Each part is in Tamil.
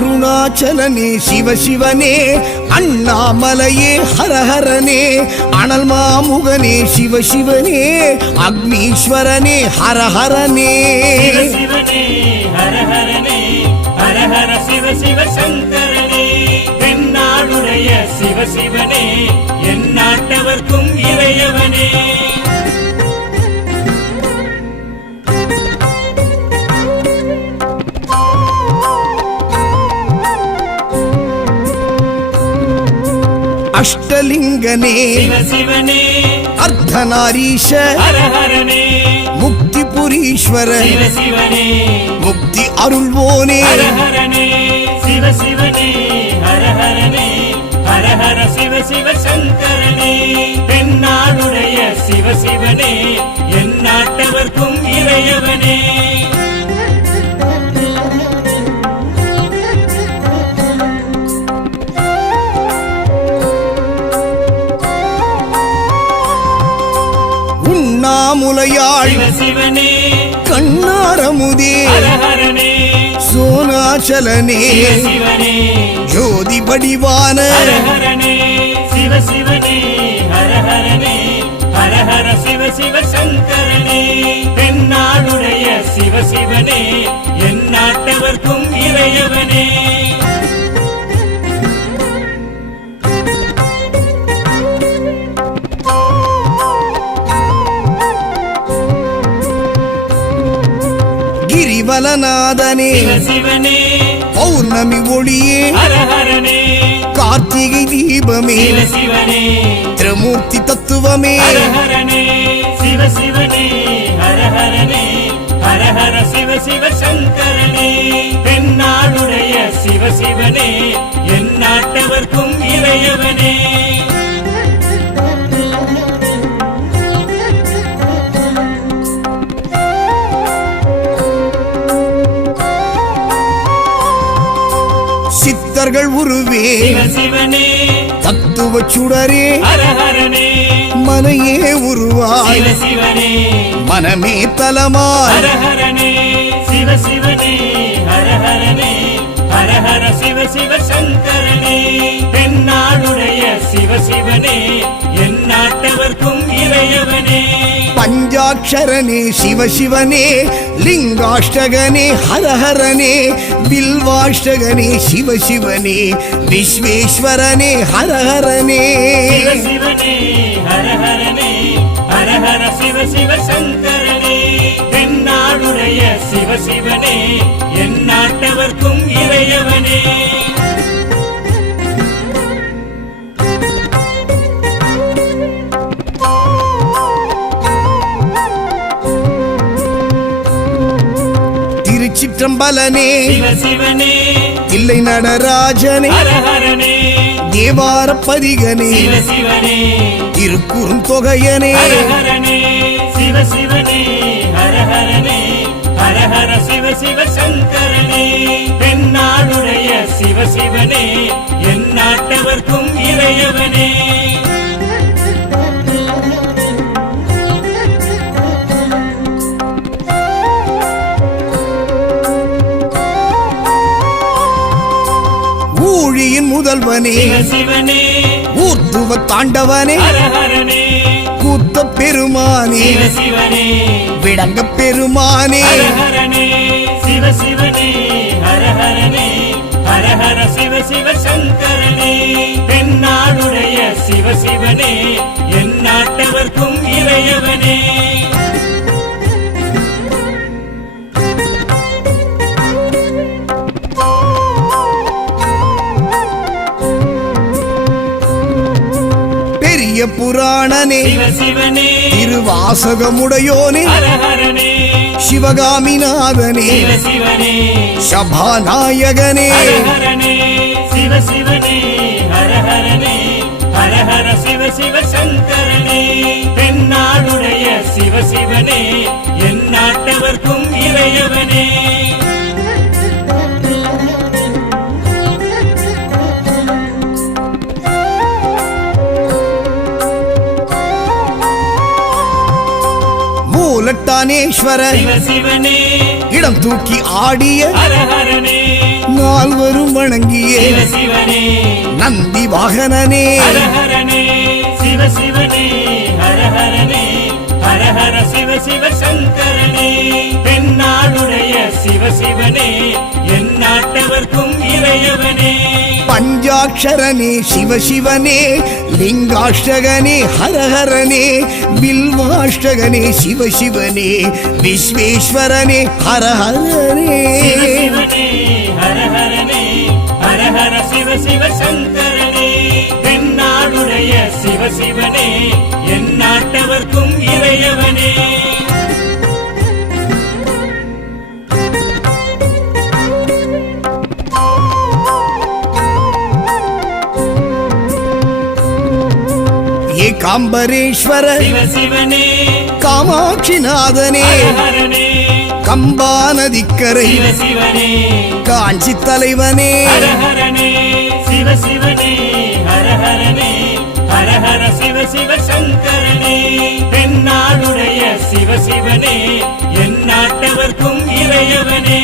அருணாச்சலனே சிவசிவனே அண்ணாமலையே ஹரஹரனே அனல் மாமுகனே சிவசிவனே அக்னீஸ்வரனே ஹரஹரனே சிவசிவனே ஹரஹரனே ஹரஹர சிவ சிவ சங்கரனே தென்னாடுடைய சிவசிவனே எந்நாட்டவர்க்கும் இறையவனே அஷ்டலிங்கனே சிவசிவனே அர்த்தநாரீஷ ஹரஹரனே முக்திபுரீஸ்வர சிவசிவனே முக்தி அருள்வோனே ஹரஹரனே சிவசிவனே ஹரஹரனே ஹரஹர சிவ சிவ சங்கரனே தென்னாடுடைய சிவசிவனே எந்நாட்டவர்க்கும் இறையவனே உண்ணாமுலையாள் சிவசிவனே கண்ணாரமுதே ஹரஹரனே சோனாச்சலனே சிவசிவனே ஜோதி வடிவான ஹரஹரனே சிவசிவனே ஹரஹரனே ஹரஹர சிவ சிவ சங்கரனே தென்னாடுடைய சிவசிவனே எந்நாட்டவர்க்கும் இறையவனே கிரிவலநாதனே சிவசிவனே பௌர்ணமி ஒளியே ஹரஹரனே கார்த்திகை தீபமே சிவசிவனே திரிமூர்த்தி தத்துவமே ஹரஹரனே சிவசிவனே ஹரஹரனே ஹரஹர சிவ சிவ சங்கரனே தென்னாடுடைய சிவசிவனே எந்நாட்டவர்க்கும் இறையவனே சித்தர்கள் உருவே சிவசிவனே தத்துவ சுடரே ஹரஹரனே மனையே உருவாய் சிவசிவனே மனமே தலமாய் ஹரஹரனே சிவசிவனே ஹரஹரனே ஹரஹர சிவ சிவ சங்கரனே தென்னாடுடைய சிவசிவனே எந்நாட்டவர்க்கும் இறையவனே பஞ்சாட்சரனே சிவசிவனே லிங்காஷ்டகனே ஹரஹரனே பில்வாஷ்டகனே சிவசிவனே விஸ்வேஸ்வரனே ஹரஹரனே சிவசிவனே ஹரஹரனே ஹரஹர சிவ சிவ சங்கரனே தென்னாடுடைய சிவசிவனே எந்நாட்டவர்க்கும் இறையவனே திருச்சிற்றம்பலனே சிவசிவனே தில்லை நடராஜனே ஹரஹரனே தேவார பதிகனே சிவசிவனே திருக்குறுந்தொகையனே ஹரஹரனே சிவசிவனே ஹரஹரனே ஹரஹர சிவ சிவ சங்கரனே தென்னாடுடைய சிவசிவனே எந்நாட்டவர்க்கும் இறையவனே ஊழியின் முதல்வனே சிவசிவனே ஊர்த்துவ தாண்டவனே ஹரஹரனே கூத்த பெருமானே சிவசிவனே விடங்க பெருமானே ஹரஹரனே சிவசிவனே ஹரஹரனே ஹரஹர சிவ சிவ சங்கரனே தென்னாடுடைய சிவசிவனே எந்நாட்டவர்க்கும் இறையவனே பெரிய புராணனே சிவசிவனே திருவாசகமுடையோனே ஹரஹரனே சிவகாமிநாதனே சிவசிவனே சபாநாயகனே ஹரஹரனே சிவசிவனே ஹரஹரனே ஹரஹர சிவ சிவ சங்கரனே தென்னாடுடைய சிவசிவனே எந்நாட்டவர்க்கும் இறையவனே மூலட்டானேஸ்வர சிவசிவனே இடம் தூக்கி ஆடிய ஹரஹரனே நால்வரும் வணங்கியே சிவ சிவனே நந்தி வாகனனே ஹர ஹரனே சிவ சிவனே ஹர ஹரனே ஹர ஹர சிவ சிவ சங்கரனே தென்னாடுடைய சிவ சிவனே எந்நாட்டவர்க்கும் இறையவனே பஞ்சாட்சரனே சிவசிவனே லிங்காஷ்டகனே ஹரஹரனே பில்வாஷ்டகனே சிவசிவனே விஸ்வேஸ்வரனே ஹரஹரனே சிவ சிவனே ஹர ஹரனே ஹர ஹர சிவ சிவ சங்கரனே தென்னாடுடைய சிவ சிவனே எந்நாட்டவர்க்கும் இறையவனே ஏகாம்பரேஸ்வர சிவ சிவனே காமாட்சிநாதனே ஹர ஹரனே கம்பா நதிக்கரை சிவ சிவனே காஞ்சி தலைவனே ஹர ஹரனே சிவ சிவனே ஹர ஹரனே ஹர ஹர சிவ சிவ சங்கரனே தென்னாடுடைய சிவ சிவனே எந்நாட்டவர்க்கும் இறையவனே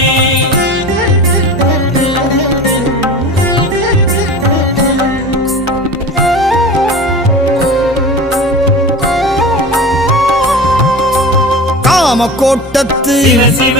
காமக்கோட்டத்து சிவ சிவ